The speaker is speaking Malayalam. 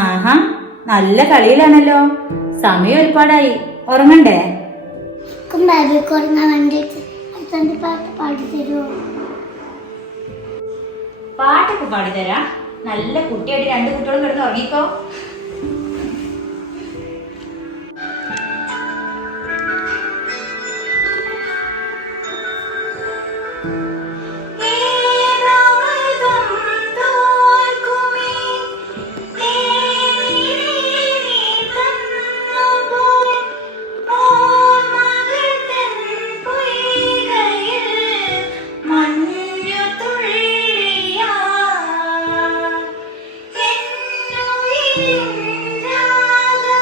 ആഹാ, നല്ല കളിയിലാണല്ലോ. സമയം ഒരുപാടായി, ഉറങ്ങണ്ടേ? പാട്ടൊക്കെ പാടിത്തരാ. നല്ല കുട്ടിയായിട്ട് 2 കുട്ടികളും കിടന്ന് ഉറങ്ങിക്കോ.